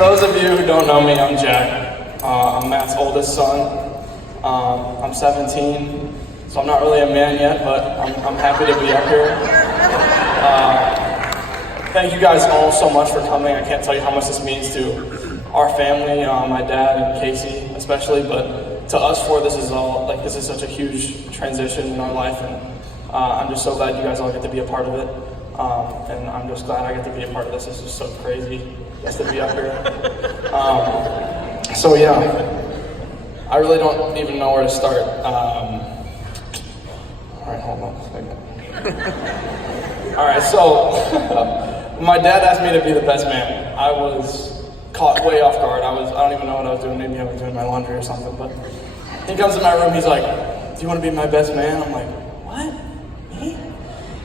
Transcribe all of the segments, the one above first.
those of you who don't know me, I'm Jack. I'm Matt's oldest son. I'm 17, so I'm not really a man yet, but I'm happy to be up here. Thank you guys all so much for coming. I can't tell you how much this means to our family, my dad and Kacey especially, but to us four, this is such a huge transition in our life, and I'm just so glad you guys all get to be a part of it. And I'm just glad I get to be a part of this. This is so crazy just to be up here. So yeah, I really don't even know where to start. All right, hold on a second. All right, so my dad asked me to be the best man. I was caught way off guard. I don't even know what I was doing. Maybe I was doing my laundry or something. But he comes in my room. He's like, "Do you want to be my best man?" I'm like, "What? Me?"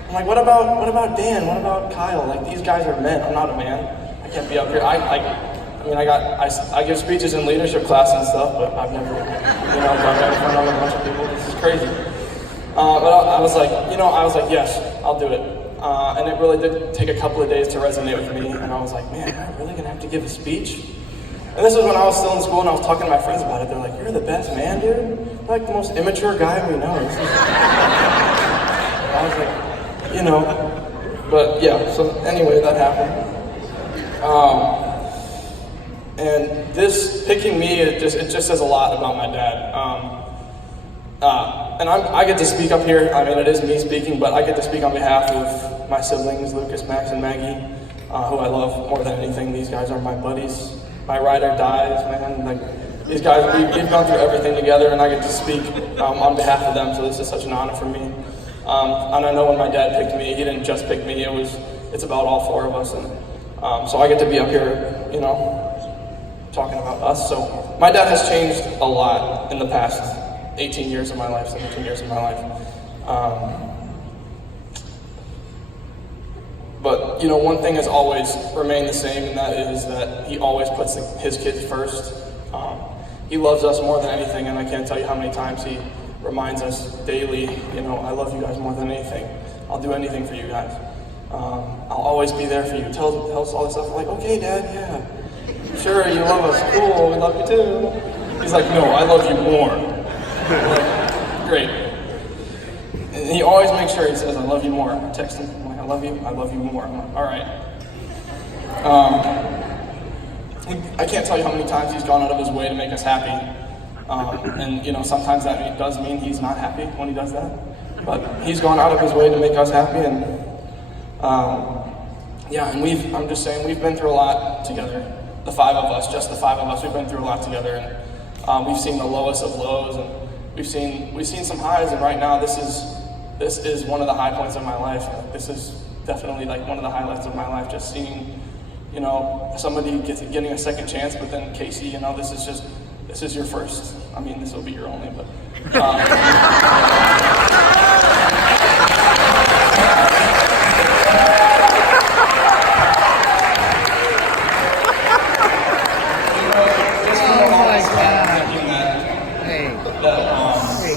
I'm like, what about Dan? What about Kyle? Like, these guys are men. I'm not a man. I can't be up here. I give speeches in leadership class and stuff, but I've never, done that in front of a bunch of people. This is crazy. But I was like, yes, I'll do it. And it really did take a couple of days to resonate with me. And I was like, man, am I really gonna have to give a speech? And this was when I was still in school and I was talking to my friends about it. They're like, you're the best man, dude. You're like the most immature guy we know. I was like, but yeah, so anyway, that happened. And this picking me, it just says a lot about my dad. And I get to speak up here. I mean, it is me speaking, but I get to speak on behalf of my siblings, Lucas, Max, and Maggie, who I love more than anything. These guys are my buddies. My ride or dies, man. Like, these guys, we've gone through everything together, and I get to speak on behalf of them, so this is such an honor for me. And I know when my dad picked me, he didn't just pick me, it's about all four of us. And so I get to be up here, talking about us. So my dad has changed a lot in the past 18 years of my life, 17 years of my life. But, one thing has always remained the same, and that is that he always puts his kids first. He loves us more than anything, and I can't tell you how many times he reminds us daily, I love you guys more than anything. I'll do anything for you guys. I'll always be there for you. Tell us all this stuff. I'm like, okay, Dad, yeah. Sure, you love us. Cool, we love you too. He's like, no, I love you more. I'm like, great. And he always makes sure he says, I love you more. I text him, I'm like, I love you more. I'm like, all right. I can't tell you how many times he's gone out of his way to make us happy. And sometimes that does mean he's not happy when he does that. But he's gone out of his way to make us happy, and I'm just saying, we've been through a lot together. The five of us, just the five of us, we've been through a lot together, and we've seen the lowest of lows, and we've seen some highs, and right now this is one of the high points of my life. This is definitely like one of the highlights of my life, just seeing, somebody getting a second chance, but then Kacey, this is your first. I mean, this will be your only, but.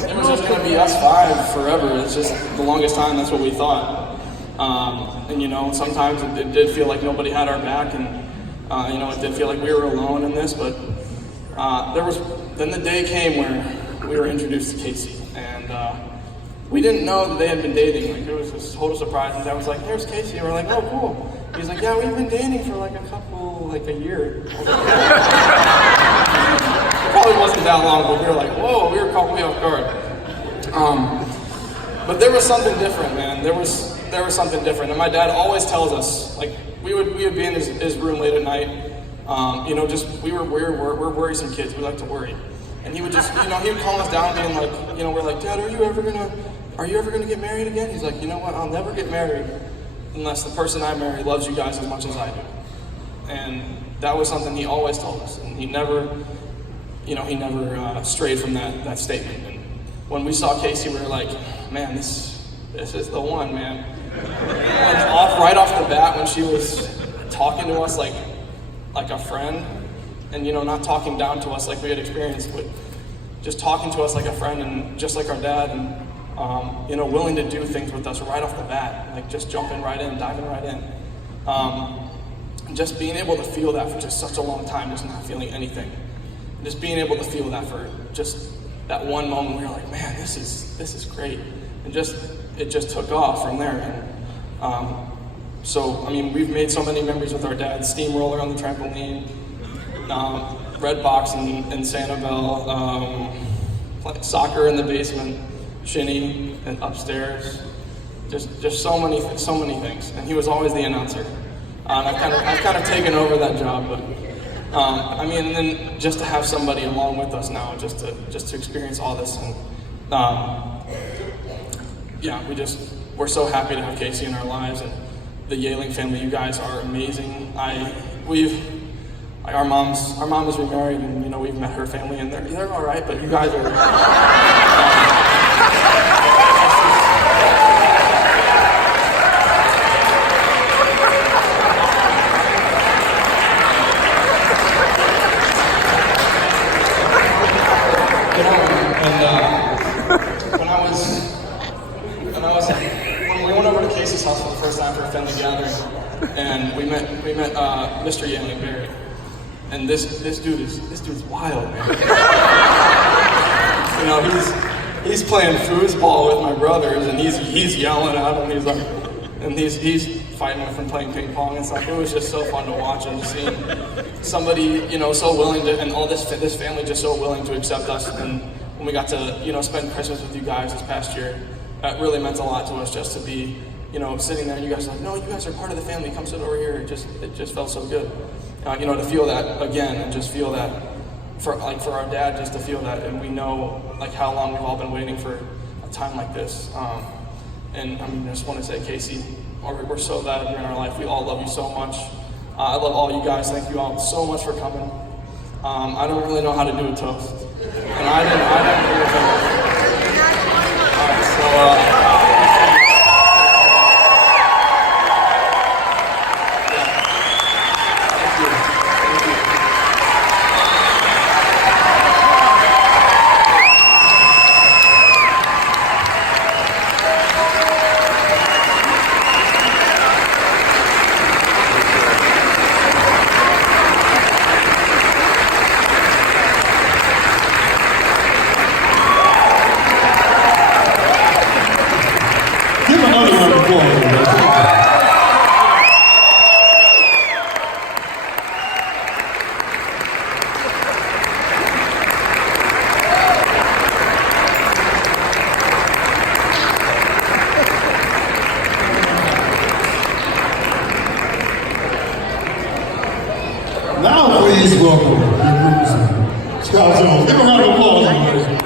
It was just going to be us five forever. It's just the longest time, that's what we thought. And sometimes it did feel like nobody had our back, and it did feel like we were alone in this, but then the day came where we were introduced to Kacey, and we didn't know that they had been dating. Like, it was this total surprise, and I was like, there's Kacey, and we're like, oh, cool. He's like, yeah, we've been dating for a year. It probably wasn't that long, but we were like, whoa, we were caught way off guard. But there was something different, man. There was something different, and my dad always tells us, like, we would be in his room late at night. We're worrisome kids. We like to worry, and he would just, he would calm us down, being like, we're like, Dad, are you ever gonna get married again? He's like, you know what? I'll never get married unless the person I marry loves you guys as much as I do. And that was something he always told us, and he never strayed from that statement. And when we saw Kacey, we were like, man, this is the one, man. Like, right off the bat, when she was talking to us like a friend, and not talking down to us like we had experienced, but just talking to us like a friend, and just like our dad, and willing to do things with us right off the bat, like just jumping right in, diving right in. And just being able to feel that for just such a long time, just not feeling anything. Just being able to feel that for just that one moment where you're like, man, this is great. And it just took off from there. And so, I mean, we've made so many memories with our dad. Steamroller on the trampoline, Red Box in Sanibel, soccer in the basement, shinny and upstairs. Just so many things. And he was always the announcer. I've kind of taken over that job, but I mean, and then just to have somebody along with us now, just to experience all this, and yeah, we're so happy to have Kacey in our lives, and the Yaling family. You guys are amazing. Our mom is remarried, and you know we've met her family, and they're all right, but you guys are. When we went over to Kacey's house for the first time for a family gathering, and we met Mr. Yaling Barry, and this dude's wild, man. You know, he's playing foosball with my brothers, and he's yelling at them. He's like, and he's fighting with them, playing ping pong and stuff. It was just so fun to watch, and seeing somebody, you know, so willing to, and all this family just so willing to accept us. And when we got to, you know, spend Christmas with you guys this past year, that really meant a lot to us, just to be, you know, sitting there. You guys are like, no, you guys are part of the family. Come sit over here. It just felt so good, you know, to feel that again, and just feel that for our dad, just to feel that, and we know like how long we've all been waiting for a time like this. And I mean, I just want to say, Kacey, we're so glad you're in our life. We all love you so much. I love all you guys. Thank you all so much for coming. I don't really know how to do a toast, and I didn't do a toast. All right, so. Give another round of applause. Now please welcome your groups. Scott Jones. Give a round of applause, everybody.